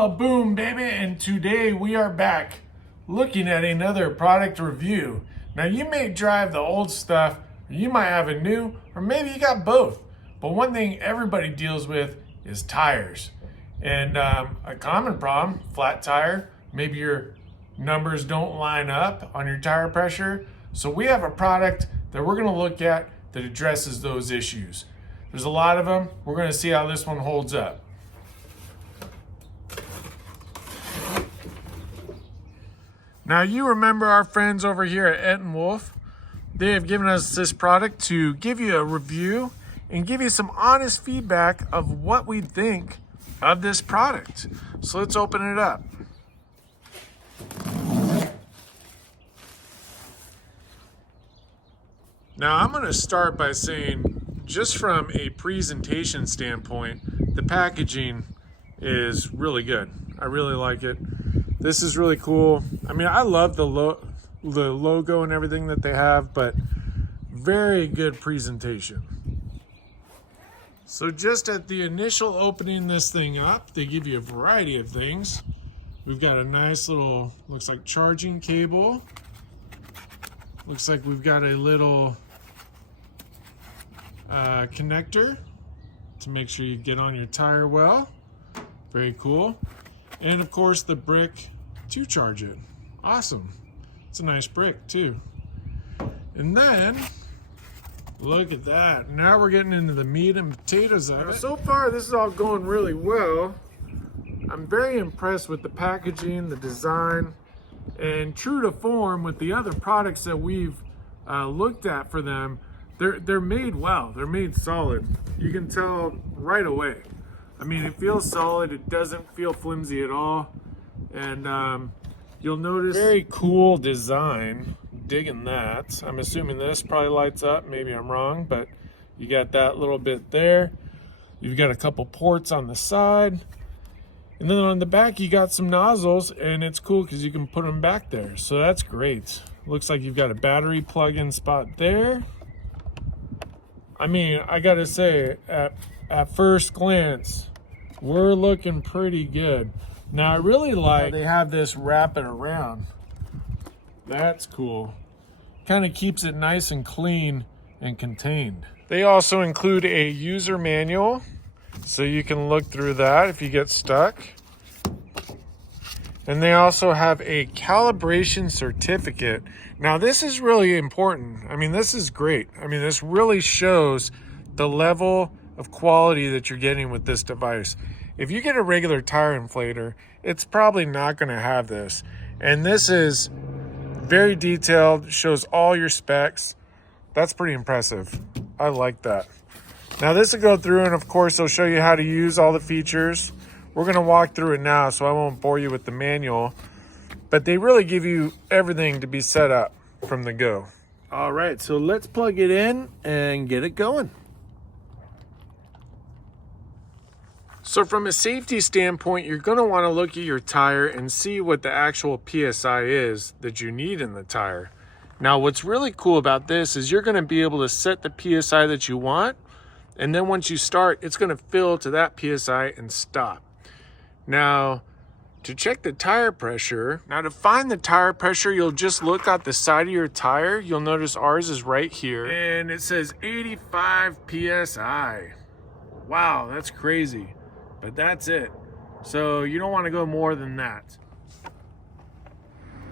Well, boom, baby, and today we are back looking at another product review. Now, you may drive the old stuff, or you might have a new, or maybe you got both. But one thing everybody deals with is tires. And a common problem, flat tire, maybe your numbers don't line up on your tire pressure. So we have a product that we're gonna look at that addresses those issues. There's a lot of them. We're gonna see how this one holds up. Now, you remember our friends over here at Etenwolf. They have given us this product to give you a review and give you some honest feedback of what we think of this product. So let's open it up. Now, I'm going to start by saying, just from a presentation standpoint, the packaging is really good. I really like it. This is really cool. I mean, I love the logo and everything that they have, but very good presentation. So just at the initial opening this thing up, they give you a variety of things. We've got a nice little, looks like charging cable. Looks like we've got a little connector to make sure you get on your tire well. Very cool. And of course the brick to charge it. Awesome. It's a nice brick too. And then, look at that. Now we're getting into the meat and potatoes of it. So far this is all going really well. I'm very impressed with the packaging, the design, and true to form with the other products that we've looked at for them, they're made well, they're made solid. You can tell right away. I mean, it feels solid, it doesn't feel flimsy at all. And you'll notice very cool design, digging that. I'm assuming this probably lights up, maybe I'm wrong, but you got that little bit there. You've got a couple ports on the side. And then on the back, you got some nozzles, and it's cool because you can put them back there. So that's great. Looks like you've got a battery plug-in spot there. I mean, I gotta say, at first glance, we're looking pretty good. Now, I really like they have this wrap it around. That's cool. Kind of keeps it nice and clean and contained. They also include a user manual, so you can look through that if you get stuck. And they also have a calibration certificate. Now, this is really important. I mean, this is great. I mean, this really shows the level of quality that you're getting with this device. If you get a regular tire inflator, it's probably not going to have this. And this is very detailed, shows all your specs. That's pretty impressive. I like that. Now, this will go through, and of course, they'll show you how to use all the features. We're going to walk through it now, so I won't bore you with the manual. But they really give you everything to be set up from the go. All right, so let's plug it in and get it going. So from a safety standpoint, you're going to want to look at your tire and see what the actual PSI is that you need in the tire. Now, what's really cool about this is you're going to be able to set the PSI that you want, and then once you start, it's going to fill to that PSI and stop. Now, to check the tire pressure, now to find the tire pressure, you'll just look at the side of your tire. You'll notice ours is right here, and it says 85 PSI. Wow, that's crazy. But that's it. So you don't want to go more than that.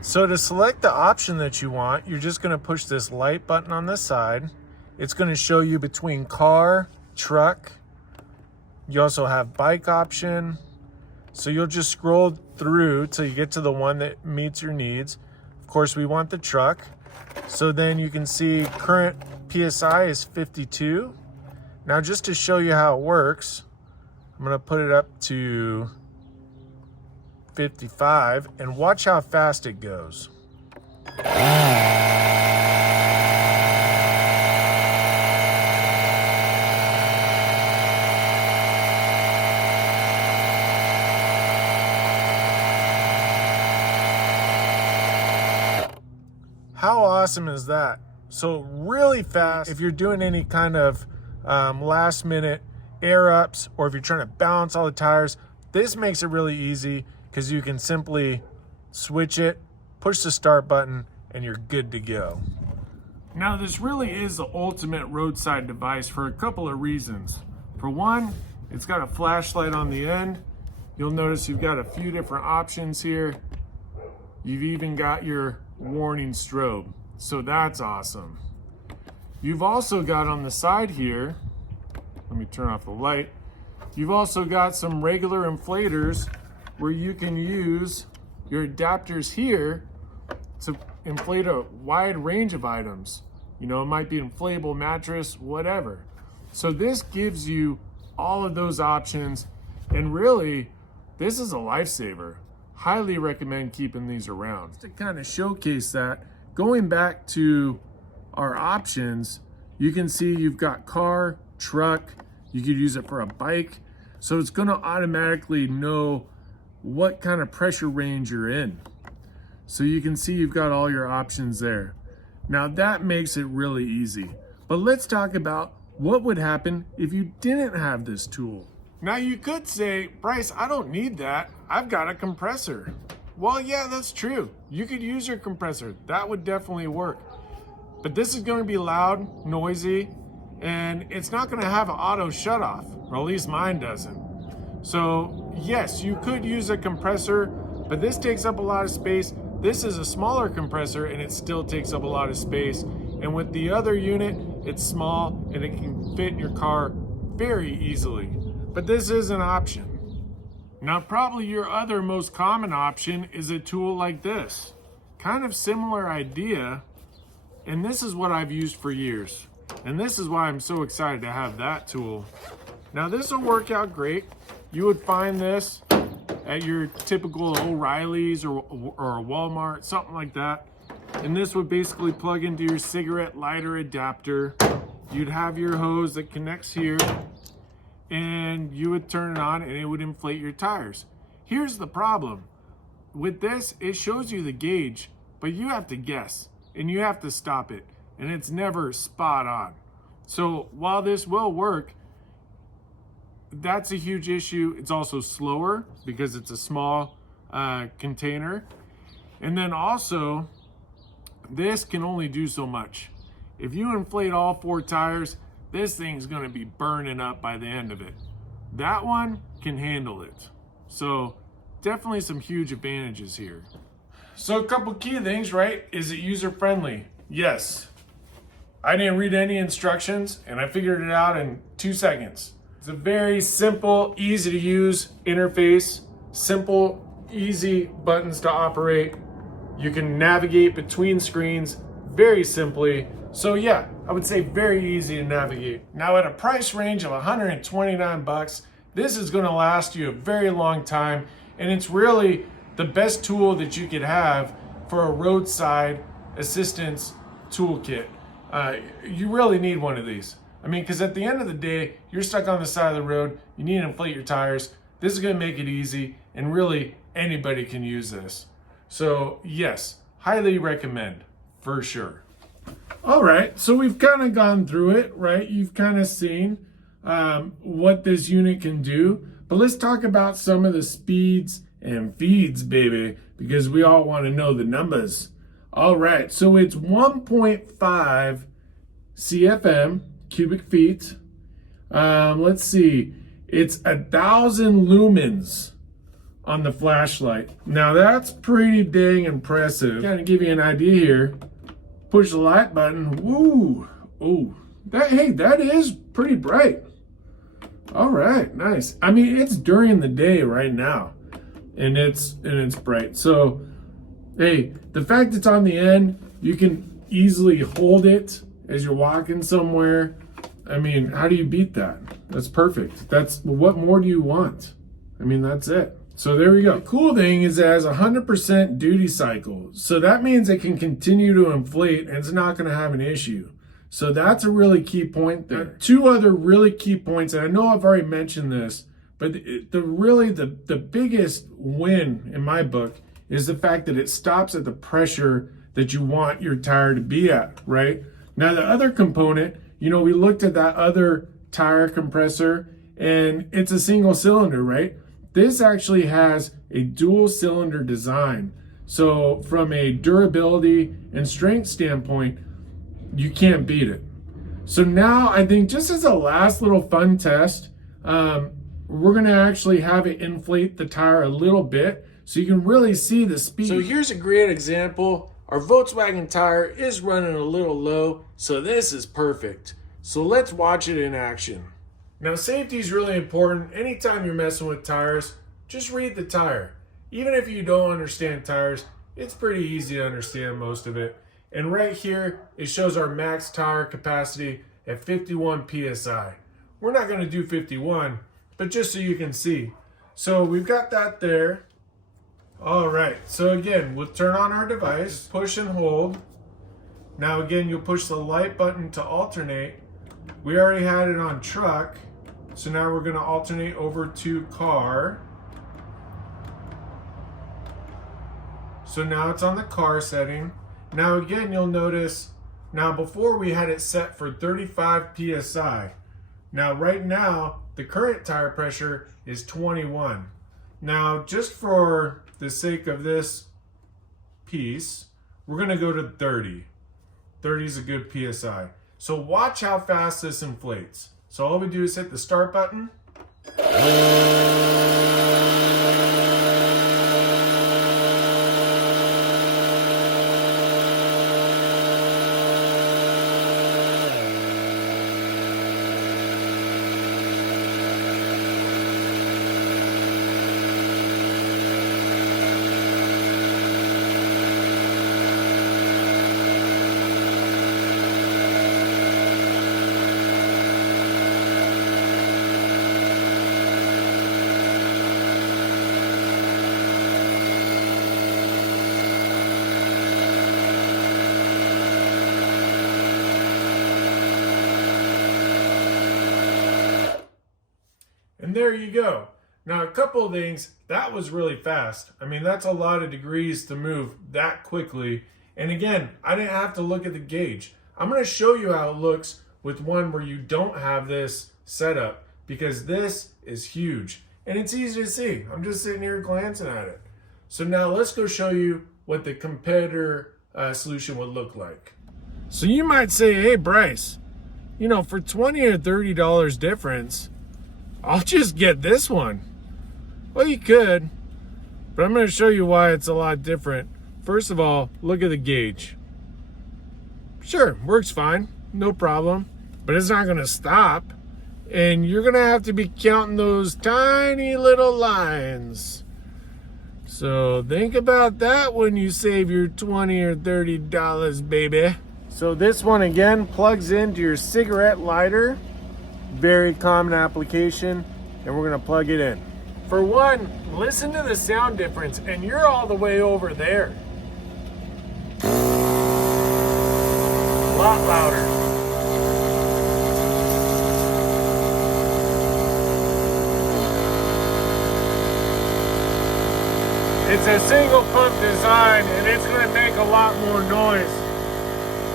So to select the option that you want, you're just going to push this light button on the side. It's going to show you between car, truck. You also have bike option. So you'll just scroll through till you get to the one that meets your needs. Of course, we want the truck. So then you can see current PSI is 52. Now, just to show you how it works, I'm going to put it up to 55 and watch how fast it goes. How awesome is that? So really fast. If you're doing any kind of last minute air ups, or if you're trying to balance all the tires, This makes it really easy because you can simply switch it, push the start button, and you're good to go. Now, this really is the ultimate roadside device for a couple of reasons. For one, it's got a flashlight on the end. You'll notice you've got a few different options here. You've even got your warning strobe, so that's awesome. You've also got on the side here, let me turn off the light. You've also got some regular inflators where you can use your adapters here to inflate a wide range of items. You know, it might be inflatable mattress, whatever. So this gives you all of those options, and really, this is a lifesaver. Highly recommend keeping these around. To kind of showcase that, going back to our options, you can see you've got car, truck, you could use it for a bike. So it's gonna automatically know what kind of pressure range you're in. So you can see you've got all your options there. Now that makes it really easy. But let's talk about what would happen if you didn't have this tool. Now you could say, Bryce, I don't need that. I've got a compressor. Well, yeah, that's true. You could use your compressor. That would definitely work. But this is gonna be loud, noisy, and it's not gonna have an auto shut off, or at least mine doesn't. So yes, you could use a compressor, but this takes up a lot of space. This is a smaller compressor and it still takes up a lot of space. And with the other unit, it's small and it can fit in your car very easily. But this is an option. Now, probably your other most common option is a tool like this. Kind of similar idea, and this is what I've used for years. And this is why I'm so excited to have that tool. Now this will work out great. You would find this at your typical O'Reilly's or a Walmart, something like that. And this would basically plug into your cigarette lighter adapter. You'd have your hose that connects here, and you would turn it on and it would inflate your tires. Here's the problem. With this, it shows you the gauge, but you have to guess and you have to stop it, and it's never spot on. So while this will work, that's a huge issue. It's also slower because it's a small container. And then also, this can only do so much. If you inflate all 4 tires, this thing's gonna be burning up by the end of it. That one can handle it. So definitely some huge advantages here. So a couple key things, right? Is it user-friendly? Yes. I didn't read any instructions and I figured it out in 2 seconds. It's a very simple, easy to use interface, simple, easy buttons to operate. You can navigate between screens very simply. So yeah, I would say very easy to navigate. Now at a price range of 129 bucks, this is gonna last you a very long time, and it's really the best tool that you could have for a roadside assistance toolkit. You really need one of these. I mean, because at the end of the day, you're stuck on the side of the road, you need to inflate your tires. This is gonna make it easy, and really anybody can use this. So yes, highly recommend, for sure. All right, so we've kind of gone through it, right? You've kind of seen what this unit can do, but let's talk about some of the speeds and feeds, baby, because we all want to know the numbers. All right, so it's 1.5 CFM, cubic feet. Let's see, it's 1,000 lumens on the flashlight. Now that's pretty dang impressive. Kind of give you an idea here. Push the light button. Woo! Oh, that is pretty bright. All right, nice. I mean, it's during the day right now, and it's bright. So, hey, the fact it's on the end, you can easily hold it as you're walking somewhere. I mean, how do you beat that? That's perfect. What more do you want? I mean, that's it. So there we go. The cool thing is it has 100% duty cycle. So that means it can continue to inflate and it's not going to have an issue. So that's a really key point there. 2 other really key points, and I know I've already mentioned this, but the biggest win in my book is the fact that it stops at the pressure that you want your tire to be at, right? Now the other component, you know, we looked at that other tire compressor and it's a single cylinder, right? this actually has a dual cylinder design. So from a durability and strength standpoint, you can't beat it. So now I think just as a last little fun test, we're gonna actually have it inflate the tire a little bit so you can really see the speed. So here's a great example. Our Volkswagen tire is running a little low, so this is perfect. So let's watch it in action. Now safety is really important. Anytime you're messing with tires, just read the tire. Even if you don't understand tires, it's pretty easy to understand most of it. And right here, it shows our max tire capacity at 51 PSI. We're not gonna do 51, but just so you can see. So we've got that there. All right, so again, we'll turn on our device, push and hold. Now again, you'll push the light button to alternate. We already had it on truck, so now we're gonna alternate over to car. So now it's on the car setting. Now again, you'll notice, now before we had it set for 35 PSI. Now right now, the current tire pressure is 21. Now just for the sake of this piece, we're gonna go to 30. 30 is a good PSI. So watch how fast this inflates. So all we do is hit the start button. And there you go. Now, a couple of things, that was really fast. I mean, that's a lot of degrees to move that quickly. And again, I didn't have to look at the gauge. I'm gonna show you how it looks with one where you don't have this setup, because this is huge. And it's easy to see. I'm just sitting here glancing at it. So now let's go show you what the competitor solution would look like. So you might say, hey, Bryce, you know, for $20 or $30 difference, I'll just get this one. Well, you could, but I'm going to show you why it's a lot different. First of all, look at the gauge. Sure, works fine, no problem, but it's not going to stop. And you're going to have to be counting those tiny little lines. So think about that when you save your $20 or $30, baby. So this one again plugs into your cigarette lighter. Very common application, and we're gonna plug it in. For one, listen to the sound difference, and you're all the way over there. A lot louder. It's a single pump design, and it's gonna make a lot more noise.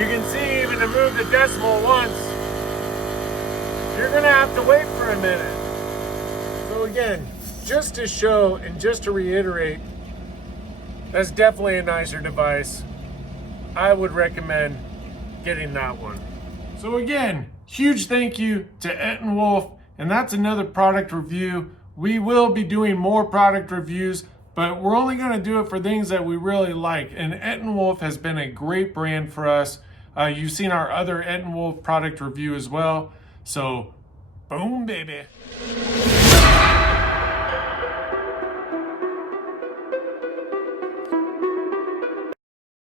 You can see even to move the decimal once, you're gonna have to wait for a minute. So again, just to show and just to reiterate, that's definitely a nicer device. I would recommend getting that one. So again, huge thank you to Etenwolf, and that's another product review. We will be doing more product reviews, but we're only gonna do it for things that we really like. And Etenwolf has been a great brand for us. You've seen our other Etenwolf product review as well. So, boom, baby.